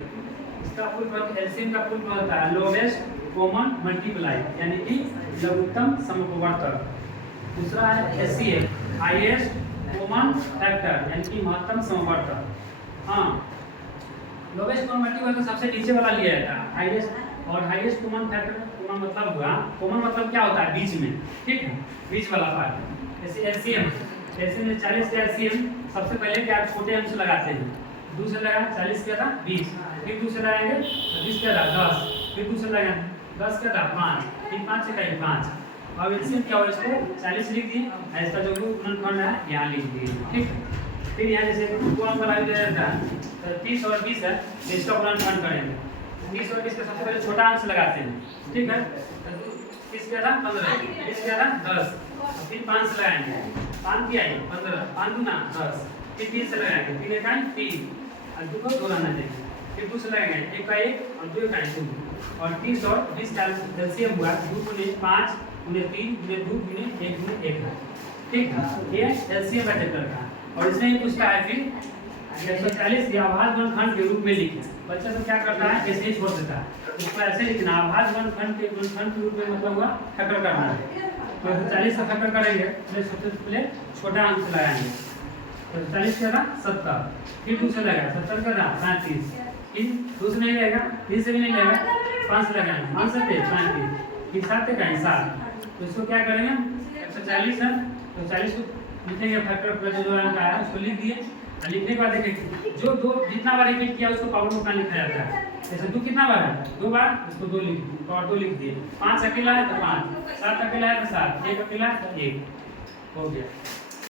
इसका full form LCM का full form होता है लोवेस्ट कॉमन मल्टीप्लाई, यानी कि लघुत्तम समपवर्तक। दूसरा है एचसीएफ हाईएस्ट कॉमन फैक्टर, यानी कि महत्तम समवर्तक। हाँ, लोवेस्ट कॉमन मल्टीप्लाई तो सबसे नीचे वाला लिया जाता है, हाईएस्ट और हाईएस्ट कॉमन फैक्टर। कॉमन मतलब हुआ, कॉमन मतलब क्या होता है, बीच में, ठीक है, बीच वाला पार्ट। जैसे एलसीएम, एलसीएम में 40 का एलसीएम सबसे पहले क्या छोटे अंश लगाते हैं, 2 से लगा 40 क्या था 20, फिर 2 से लगाएंगे 20 क्या था 10, फिर 2 से लगाएंगे 10 क्या था 5, फिर 5 से कहीं 5। अब एलसीएम क्या हुआ, इसको 40 लिख दिए, इसका जो गुणनखंड है यहाँ लिख दिए, ठीक है। फिर यहाँ जैसे गुणन वाला भी दे देता है, तो 30 और 20 है, तो इसका गुणनखंड करेंगे। 30 और 20 का सबसे पहले छोटा अंश लगाते हैं, ठीक है। 30 क्या था 15, 20 क्या था 10, फिर 5 से लगाएंगे, 5 क्या है 15, 5 गुना 10, फिर 3 से लगाएंगे, 3 इकाई 3 और 2 को 2 रहने देंगे, फिर 2 से लगाएंगे 1 का 1 और 2 इकाई 2, और 30 और 20 का एलसीएम हुआ 2 गुने 5 गुने 3 गुने 2 गुने 1 गुने 1 है, ठीक है। ये एलसीएम का चैप्टर का, और इसमें ही पूछता है फिर 140 या आभाज्य गुणनखंड के रूप में लिखें। बच्चा तो क्या करता है, ऐसे ही छोड़ देता है, उसको ऐसे लिखना आभाज्य गुणनखंड के गुणनखंड के रूप में, मतलब हुआ फैक्टर करना है। तो 40 का फैक्टर करेंगे, पहले सबसे पहले छोटा अंश लगाएंगे, तो 40 क्या था 70, फिर 2 से लगाएगा 70 का था 35, फिर 2 से नहीं लगेगा, 3 से भी नहीं लगेगा, 5 से लगाएंगे 5 से 35, फिर 7 से कहीं 7। तो इसको क्या करेंगे 140 है, तो 40 को लिखेंगे फैक्टर पर जो अंक आया उसको लिख दिए, और लिखने के बाद देखिए जो 2 जितना बार रिपीट किया उसको पावर में लिखा जाता है। जैसे 2 कितना बार है 2 बार, उसको 2 लिख दिए और 2 लिख दिए, 5 अकेला है तो 5, 7 अकेला है तो 7, 1 अकेला है तो 1, हो गया।